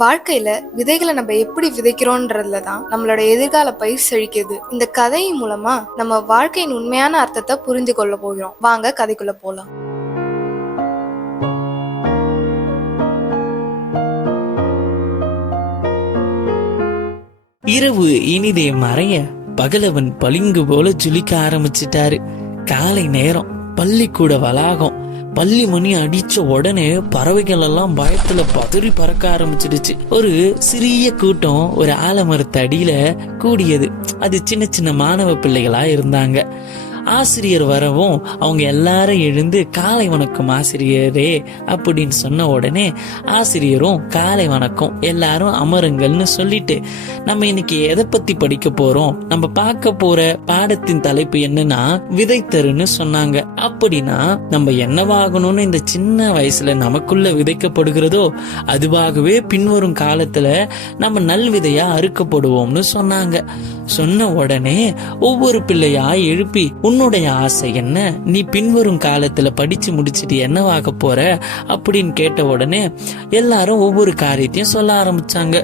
வாழ்க்கையில விதைகளை நம்ம எப்படி விதைக்கிறோன்றதுல தான் நம்மளோட எதிர்கால பயிர் செழிக்குது. இந்த கதையின் மூலமா நம்ம வாழ்க்கையின் உண்மையான அர்த்தத்தை புரிந்து கொள்ள போகிறோம். வாங்க கதைக்குள்ள போலாம். இரவு இனிதே மறைய பகலவன் பளிங்கு போல ஜொலிக்க ஆரம்பிச்சிட்டாரு. காலை நேரம், பள்ளிக்கூட வளாகம். பள்ளி மணி அடிச்ச உடனே பறவைகள் எல்லாம் பயத்துல பதறி பறக்க ஆரம்பிச்சிடுச்சு. ஒரு சிறிய கூட்டம் ஒரு ஆலமரத்து அடியில கூடியது. அது சின்ன சின்ன மாணவ பிள்ளைகளா இருந்தாங்க. ஆசிரியர் வரவும் அவங்க எல்லாரும் எழுந்து காலை வணக்கம் ஆசிரியரே அப்படின்னு சொன்ன உடனே ஆசிரியரும் காலை வணக்கம், எல்லாரும் அமருங்கள்னு சொல்லிட்டு, நம்ம இன்னைக்கு எதை பத்தி படிக்க போறோம், நம்ம பார்க்க போற பாடத்தின் தலைப்பு என்னன்னா விதைத்தருன்னு சொன்னாங்க. அப்படின்னா நம்ம என்னவாகணும்னு இந்த சின்ன வயசுல நமக்குள்ள விதைக்கப்படுகிறதோ அதுவாகவே பின்வரும் காலத்துல நம்ம நல்விதையா அறுக்கப்படுவோம்னு சொன்னாங்க. சொன்ன உடனே ஒவ்வொரு பிள்ளையா எழுப்பி, உன்னுடைய ஆசை என்ன, நீ பின்வரும் காலத்துல படிச்சு முடிச்சுட்டு என்னவாக போற அப்படின்னு கேட்ட உடனே எல்லாரும் ஒவ்வொரு காரியத்தையும் சொல்ல ஆரம்பிச்சாங்க.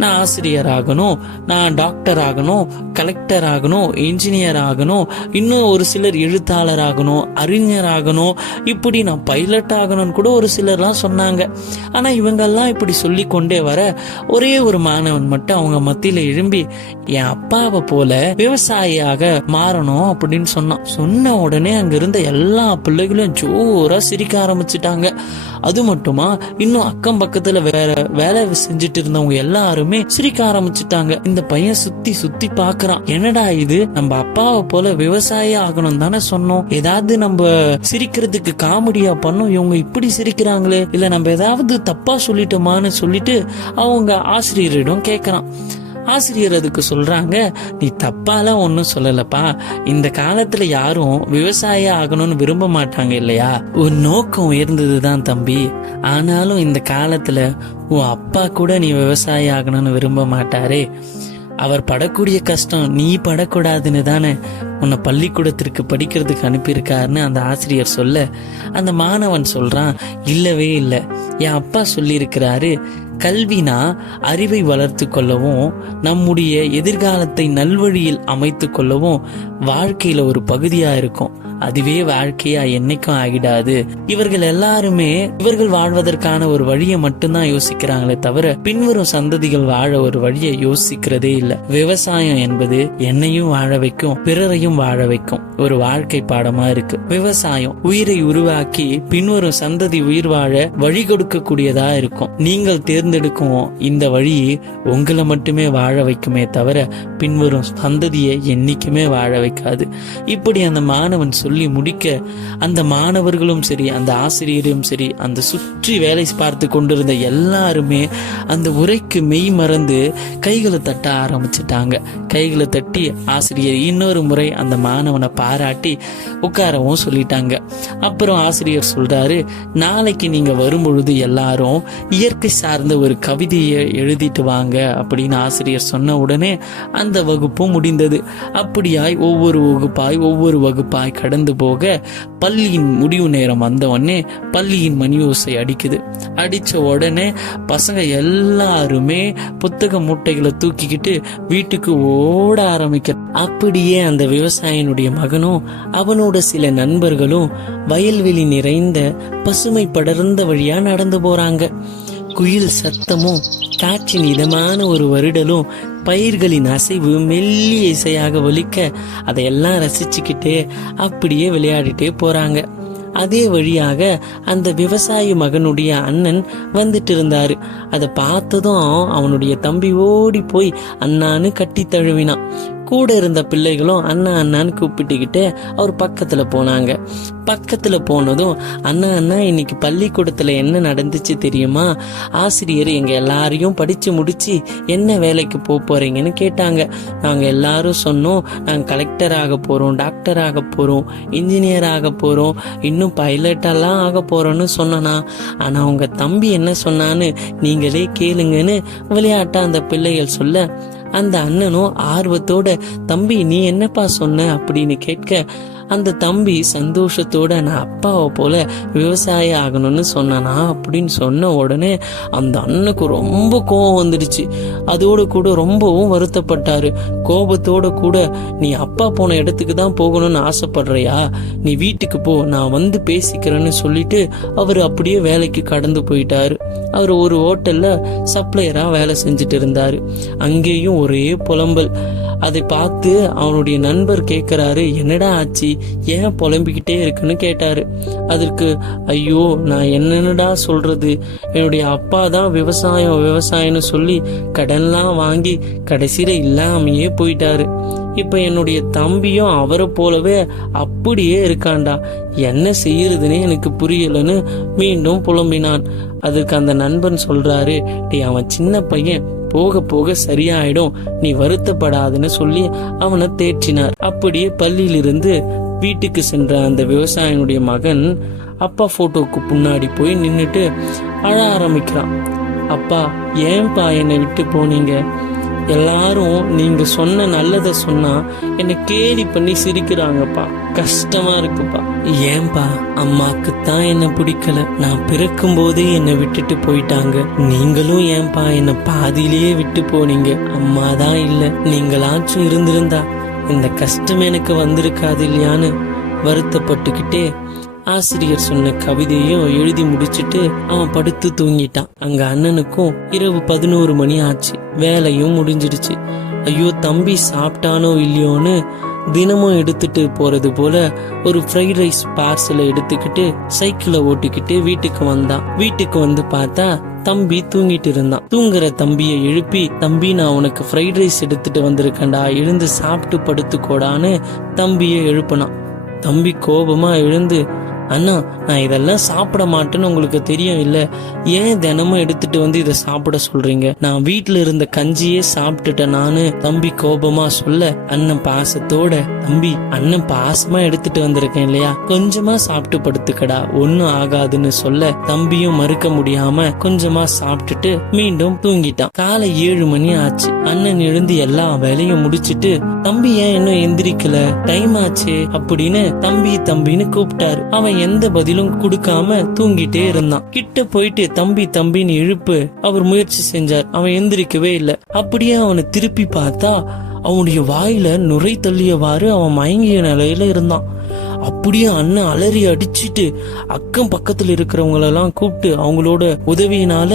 நான் ஆசிரியர் ஆகணும், நான் டாக்டர் ஆகணும், கலெக்டர் ஆகணும், இன்ஜினியர் ஆகணும், இன்னும் ஒரு சிலர் எழுத்தாளர் ஆகணும், அறிஞர் ஆகணும், இப்படி நான் பைலட் ஆகணும்னு கூட ஒரு சிலர்லாம் சொன்னாங்க. ஆனா இவங்கெல்லாம் இப்படி சொல்லி கொண்டே வர ஒரே ஒரு மாணவன் மட்டும் அவங்க மத்தியில எழும்பி, என் அப்பாவை போல விவசாயியாக மாறணும் அப்படின்னு சொன்ன உடனே அங்க இருந்த எல்லா பிள்ளைகளும் ஜோரா சிரிக்க ஆரம்பிச்சுட்டாங்க. அது மட்டுமா, இன்னும் அக்கம் பக்கத்துல வேற வேலை செஞ்சுட்டு இருந்தவங்க எல்லாருமே சிரிக்க ஆரம்பிச்சுட்டாங்க. இந்த பையன் சுத்தி சுத்தி பாக்குறான், என்னடா இது, நம்ம அப்பாவை போல விவசாயி ஆகணும் தானே சொன்னோம், ஏதாவது நம்ம சிரிக்கிறதுக்கு காமெடியா பண்ணோம், இவங்க இப்படி சிரிக்கிறாங்களே, இல்ல நம்ம ஏதாவது தப்பா சொல்லிட்டோமான்னு சொல்லிட்டு அவங்க ஆசிரியரிடம் கேட்கறான். ஆசிரியர் அதுக்கு சொல்றாங்க, நீ தப்பாலாம் ஒன்னும் சொல்லலப்பா, இந்த காலத்துல யாரும் விவசாயி ஆகணும்னு விரும்ப மாட்டாங்க இல்லையா, ஒரு நோக்கம் உயர்ந்ததுதான் தம்பி. ஆனாலும் இந்த காலத்துல உன் அப்பா கூட நீ விவசாயி ஆகணும்னு விரும்ப மாட்டாரே, அவர் படக்கூடிய கஷ்டம் நீ படக்கூடாதுன்னு தானே உன்னை பள்ளிக்கூடத்திற்கு படிக்கிறதுக்கு அனுப்பியிருக்காருன்னு அந்த ஆசிரியர் சொல்ல, அந்த மாணவன் சொல்றான், இல்லவே இல்லை, என் அப்பா சொல்லியிருக்கிறாரு, கல்வினா அறிவை வளர்த்து கொள்ளவும் நம்முடைய எதிர்காலத்தை நல்வழியில் அமைத்து கொள்ளவும் வாழ்க்கையில ஒரு பகுதியா இருக்கும், அதுவே வாழ்க்கையா என்னைக்கும் ஆகிடாது. இவர்கள் எல்லாருமே இவர்கள் வாழ்வதற்கான ஒரு வழியை மட்டும்தான் யோசிக்கிறாங்களே தவிர பின்வரும் சந்ததிகள் வாழ ஒரு வழியை யோசிக்கிறதே இல்லை. விவசாயம் என்பது என்னையும் வாழ வைக்கும், பிறரையும் வாழ வைக்கும் ஒரு வாழ்க்கை பாடமா இருக்கு. விவசாயம் உயிரை உருவாக்கி பின்வரும் சந்ததி உயிர் வாழ வழி கொடுக்க கூடியதா இருக்கும். நீங்கள் தேர்ந்தெடுக்கும் இந்த வழி உங்களை மட்டுமே வாழ வைக்குமே தவிர பின்வரும் சந்ததியை என்னைக்குமே வாழ வைக்காது. இப்படி அந்த மாணவன் சொல்லி முடிக்க, அந்த மாணவர்களும் சரி, அந்த ஆசிரியரும் சரி, அந்த சுற்றி வேலை பார்த்து கொண்டிருந்த எல்லாருமே அந்த உரைக்கு மெய் மறந்து கைகளை தட்ட ஆரம்பிச்சிட்டாங்க. கைகளை தட்டி ஆசிரியர் இன்னொரு முறை அந்த மாணவனை பாராட்டி உட்காரவும் சொல்லிட்டாங்க. அப்புறம் ஆசிரியர் சொல்றாரு, நாளைக்கு நீங்க வரும்பொழுது எல்லாரும் இயற்கை சார்ந்த ஒரு கவிதையை எழுதிட்டு வாங்க அப்படின்னு ஆசிரியர் சொன்ன உடனே அந்த வகுப்பும் முடிந்தது. அப்படியாய் ஒவ்வொரு வகுப்பாய் கடந்து போக பள்ளியின் முடிவு நேரம் வந்த உடனே பள்ளியின் மணி ஓசை அடிக்குது. அடிச்ச உடனே பசங்க எல்லாருமே புத்தக மூட்டைகளை தூக்கிக்கிட்டு வீட்டுக்கு ஓட ஆரம்பிக்க. அப்படியே அந்த விவசாயினுடைய மகனும் அவனோட சில நண்பர்களும் வயல்வெளி நிறைந்த பசுமை படர்ந்த வழியா நடந்து போறாங்க. குயில் சத்தமும் காற்றின் இதமான ஒரு வருடலும் பயிர்களின் அசைவு மெல்லிய இசையாக ஒலிக்க அதையெல்லாம் ரசிச்சுக்கிட்டே அப்படியே விளையாடிட்டே போறாங்க. அதே வழியாக அந்த விவசாயி மகனுடைய அண்ணன் வந்துட்டு இருந்தாரு. அதை பார்த்ததும் அவனுடைய தம்பி ஓடி போய் அண்ணான்னு கட்டி தழுவினான். கூட இருந்த பிள்ளைகளும் அண்ணா அண்ணான்னு கூப்பிட்டுக்கிட்டு அவர் பக்கத்துல போனாங்க. பக்கத்துல போனதும், அண்ணா இன்னைக்கு பள்ளிக்கூடத்துல என்ன நடந்துச்சு தெரியுமா, ஆசிரியர் எங்க எல்லாரையும் படிச்சு முடிச்சு என்ன வேலைக்கு போறீங்கன்னு கேட்டாங்க. நாங்க எல்லாரும் சொன்னோம், நாங்க கலெக்டர் ஆக போறோம், டாக்டர் ஆக போறோம், இன்ஜினியர் ஆக போறோம், இன்னும் பைலட்டெல்லாம் ஆக போறோம்னு சொன்னா. ஆனா உங்க தம்பி என்ன சொன்னான்னு நீங்களே கேளுங்கன்னு விளையாட்டா அந்த பிள்ளைகள் சொல்ல, அந்த அண்ணனும் ஆர்வத்தோட, தம்பி நீ என்னப்பா சொன்ன அப்படின்னு கேட்க, அந்த தம்பி சந்தோஷத்தோட நான் அப்பாவை போல விவசாயி ஆகணும்னு சொன்னானா அப்படின்னு சொன்ன உடனே அந்த அண்ணனுக்கு ரொம்ப கோபம் வந்துடுச்சு. அதோட கூட ரொம்பவும் வருத்தப்பட்டாரு. கோபத்தோட கூட, நீ அப்பா போன இடத்துக்கு தான் போகணும்னு ஆசைப்படுறியா, நீ வீட்டுக்கு போ, நான் வந்து பேசிக்கிறேன்னு சொல்லிட்டு அவர் அப்படியே வேலைக்கு கடந்து போயிட்டாரு. அவர் ஒரு ஹோட்டல்ல சப்ளையரா வேலை செஞ்சுட்டு இருந்தாரு. அங்கேயும் ஒரே புலம்பல். அதை பார்த்து அவனுடைய நண்பர் கேட்கிறாரு, என்னடா ஆச்சு, ஏன் புலம்பிக்கிட்டே இருக்குன்னு கேட்டாரு. அதற்கு, ஐயோ நான் என்னடா சொல்றது, என்னுடைய அப்பா தான் விவசாயம்னு சொல்லி கடன்லாம் வாங்கி கடைசியில இல்லாமையே போயிட்டாரு. இப்ப என்னுடைய தம்பியும் அவரை போலவே அப்படியே இருக்காண்டா, என்ன செய்யறதுன்னு எனக்கு புரியலன்னு மீண்டும் புலம்பினான். அதுக்கு அந்த நண்பன் சொல்றாரு, அவன் சின்ன பையன், போக போக சரியாயிடும், நீ வருத்தப்படாதுன்னு சொல்லி அவனை தேற்றினார். அப்படியே பள்ளியிலிருந்து வீட்டுக்கு சென்ற அந்த விவசாயினுடைய மகன் அப்பா போட்டோக்கு முன்னாடி போய் நின்னுட்டு அழ ஆரம்பிக்கிறான். அப்பா, ஏன்பா என்னை விட்டு போனீங்க, எல்லாரும் நீங்க சொன்ன நல்லதை சொன்னா என்னை கேலி பண்ணி சிரிக்கிறாங்கப்பா, கஷ்டமா இருக்குப்பா. ஏன்பா, அம்மாக்குத்தான் என்ன பிடிக்கல, நான் பிறக்கும் போதே என்னை விட்டுட்டு போயிட்டாங்க, நீங்களும் ஏன்பா என்ன பாதியிலேயே விட்டு போனீங்க, அம்மா தான் இல்ல, நீங்களாச்சும் இருந்திருந்தா இந்த கஷ்டம் எனக்கு வந்திருக்காது இல்லையான்னு வருத்தப்பட்டுக்கிட்டே ஆசிரியர் சொன்ன கவிதையும் எழுதி முடிச்சுட்டு அவன் படுத்து தூங்கிட்டான். அங்க அண்ணனுக்கும் இரவு 11 மணி ஆச்சு, வேலையும் முடிஞ்சிடுச்சு. ஐயோ தம்பி சாப்பிட்டானோ இல்லையோன்னு தினமும் எடுத்துட்டு போறது போல ஒரு ஃப்ரைட் ரைஸ் பார்சலை எடுத்துக்கிட்டு சைக்கிளை ஓட்டிக்கிட்டு வீட்டுக்கு வந்தான். வீட்டுக்கு வந்து பார்த்தா தம்பி தூங்கிட்டு இருந்தான். தூங்குற தம்பியை எழுப்பி, தம்பி நான் உனக்கு ஃப்ரைட் ரைஸ் எடுத்துட்டு வந்திருக்கேன்டா, எழுந்து சாப்பிட்டு படுத்துக்கோடான்னு தம்பியை எழுப்பினான். தம்பி கோபமா எழுந்து, அண்ணா நான் இதெல்லாம் சாப்பிட மாட்டேன்னு உங்களுக்கு தெரியும் இல்ல, ஏன் தினமும் எடுத்துட்டு வந்து இதை சாப்பிட சொல்றீங்க, நான் வீட்டுல இருந்த கஞ்சியே சாப்பிட்டுட்டேன் நானு தம்பி கோபமா சொல்ல, அண்ணன் பாசத்தோட, தம்பி அண்ணன் பாசமா எடுத்துட்டு வந்திருக்கேன் இல்லையா, கொஞ்சமா சாப்பிட்டு படுத்துக்கடா, ஒன்னும் ஆகாதுன்னு சொல்ல தம்பியும் மறுக்க முடியாம கொஞ்சமா சாப்பிட்டுட்டு மீண்டும் தூங்கிட்டான். காலை 7 மணி ஆச்சு. அண்ணன் எழுந்து எல்லா வேலையும் முடிச்சிட்டு, தம்பி ஏன் இன்னும் எந்திரிக்கல, டைம் ஆச்சு அப்படின்னு தம்பின்னு கூப்பிட்டாரு. அவன் எந்த பதிலும் கொடுக்காம தூங்கிட்டே இருந்தான். கிட்ட போயிட்டு தம்பின்னு இழுப்பு அவர் முயற்சி செஞ்சார். அவன் எந்திரிக்கவே இல்லை. அப்படியே அவனை திருப்பி பார்த்தா அவனுடைய வாயில நுரை தள்ளியவாறு அவன் மயங்கிய நிலையில இருந்தான். அப்படியே அண்ணன் அலறி அடிச்சிட்டு அக்கம் பக்கத்துல இருக்கிறவங்களெல்லாம் கூப்பிட்டு அவங்களோட உதவியினால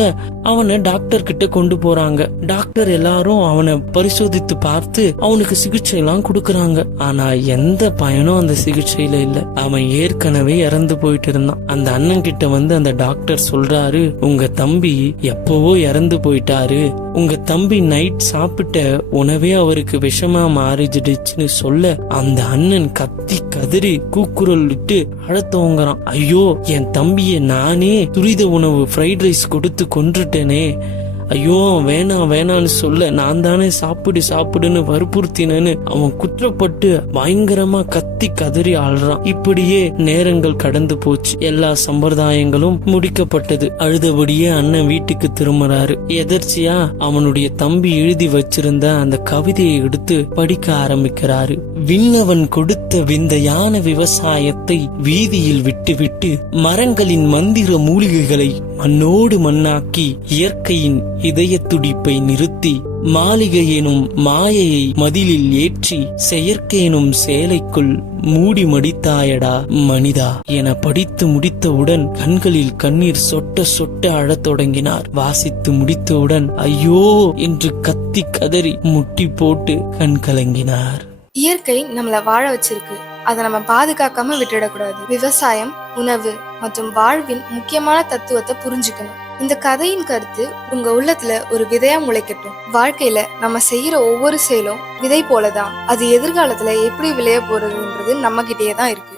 அவனை டாக்டர் கிட்ட கொண்டு போறாங்க. டாக்டர் எல்லாரும் அவனை பரிசோதித்து பார்த்து அவனுக்கு சிகிச்சை எல்லாம் கொடுக்கறாங்க. ஆனா எந்த பயனும் அந்த சிகிச்சையில இல்ல. அவன் ஏற்கனவே இறந்து போயிட்டு இருந்தான். அந்த அண்ணன் கிட்ட வந்து அந்த டாக்டர் சொல்றாரு, உங்க தம்பி எப்பவோ இறந்து போயிட்டாரு, உங்க தம்பி நைட் சாப்பிட்ட உணவே அவருக்கு விஷமா மாறிடுச்சுன்னு சொல்ல அந்த அண்ணன் கத்தி கதறி கூக்குரல் விட்டு அழத்தவங்கிறான். ஐயோ என் தம்பிய நானே துரித உணவு ஃப்ரைட் ரைஸ் கொடுத்து கொன்றுட்டேனே, ஐயோ வேணான்னு சொல்ல நான் தானே சாப்பிடுன்னு வற்புறுத்தினேன்னு அவன் குற்றப்பட்டு பயங்கரமா கத்தி கதறி ஆள்றான். இப்படியே நேரங்கள் கடந்து போச்சு. எல்லா சம்பிரதாயங்களும் முடிக்கப்பட்டது. அழுதபடியே அண்ணன் வீட்டுக்கு திரும்புறாரு. எதர்ச்சியா அவனுடைய தம்பி எழுதி வச்சிருந்த அந்த கவிதையை எடுத்து படிக்க ஆரம்பிக்கிறாரு. விண்ணவன் கொடுத்த விந்தையான விவசாயத்தை வீதியில் விட்டுவிட்டு மரங்களின் மந்திர மூலிகைகளை மண்ணோடு மண்ணாக்கி இயற்கையின் இதய துடிப்பை நிறுத்தி மாளிகை எனும் மாயையை மதிலில் ஏற்றி செயற்கை எனும் சேலைக்குள் மூடி மடித்தாயடா மனிதா என படித்து முடித்தவுடன் கண்களில் கண்ணீர் சொட்ட சொட்ட அழத் தொடங்கினார். வாசித்து முடித்தவுடன் ஐயோ என்று கத்தி கதறி முட்டி போட்டு கண் கலங்கினார். இயற்கை நம்மளை வாழ வச்சிருக்கு, அதை நம்ம பாதுகாக்காம விட்டுடக்கூடாது. விவசாயம், உணவு மற்றும் வாழ்வின் முக்கியமான தத்துவத்தை புரிஞ்சுக்கணும். இந்த கதையின் கருத்து உங்க உள்ளத்துல ஒரு விதையா முளைக்கட்டும். வாழ்க்கையில நம்ம செய்யற ஒவ்வொரு செயலும் விதை போலதான். அது எதிர்காலத்துல எப்படி விளைய போறதுன்றது நம்ம கிட்டேயே தான் இருக்கு.